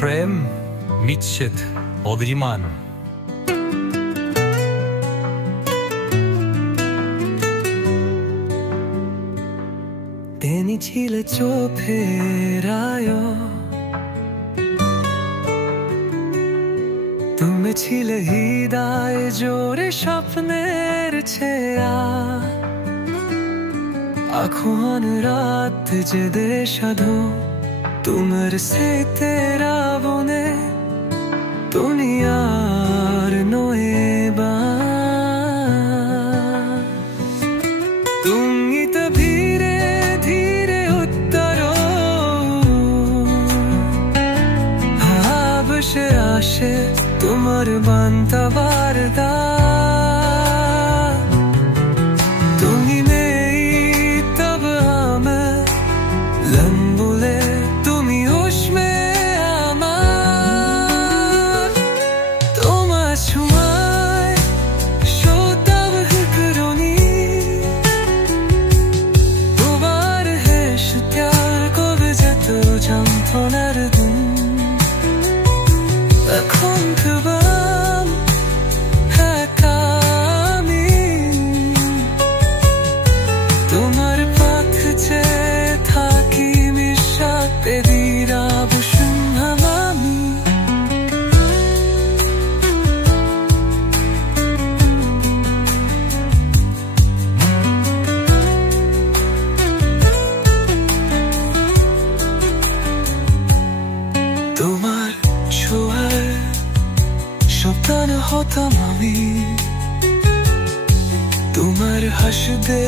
প্রেম, বিচ্ছেদ, অভিমান। এনেছিলে চোখের আলো, তুমি ছিলে হৃদয় জোরে স্বপ্নের ছেয়া। এখন রাত যে দে সাধু তোমার সে তেরা বনে দুনিয়ার নয়েবা। তুমি তো ধীরে ধীরে উত্তর আবশে আসে তোমার বান্তা বারদা। তুমি নেই তব আমি লম্বুলে, তুমি উষ্মে আমার। তোমার ছোঁয়ায় শোতাব হিকরণী, দুবার হেসত্যার কবে যেত যন্ত্রণার দিন। এখন খুবাম একা আমি, তোমার পথ চেয়ে থাকি মিশাতে বিরাবসুম আমি। তোমার ছোঁয়ায় সাবধান হতাম আমি, তোমার হাসতে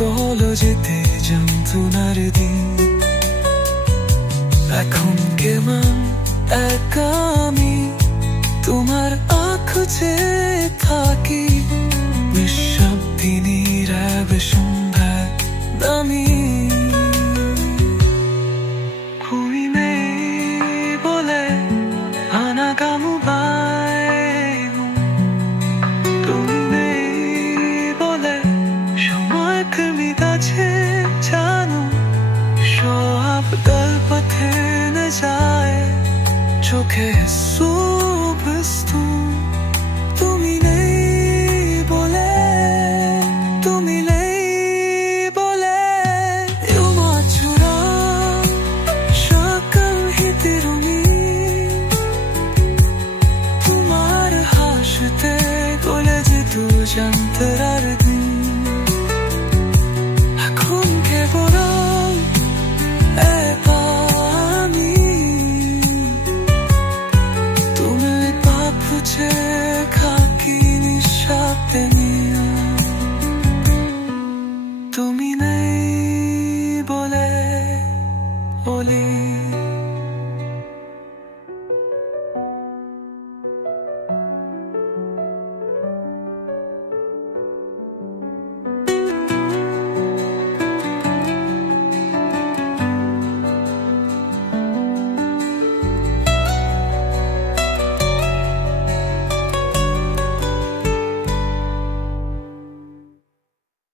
গল যেতে যন্ত্রণার দিন। এখন কেমন একা আমি, তোমার আঁখ চেয়ে থাকি নিঃশব্দিনী নীরব সন্ধ্যায় নামি।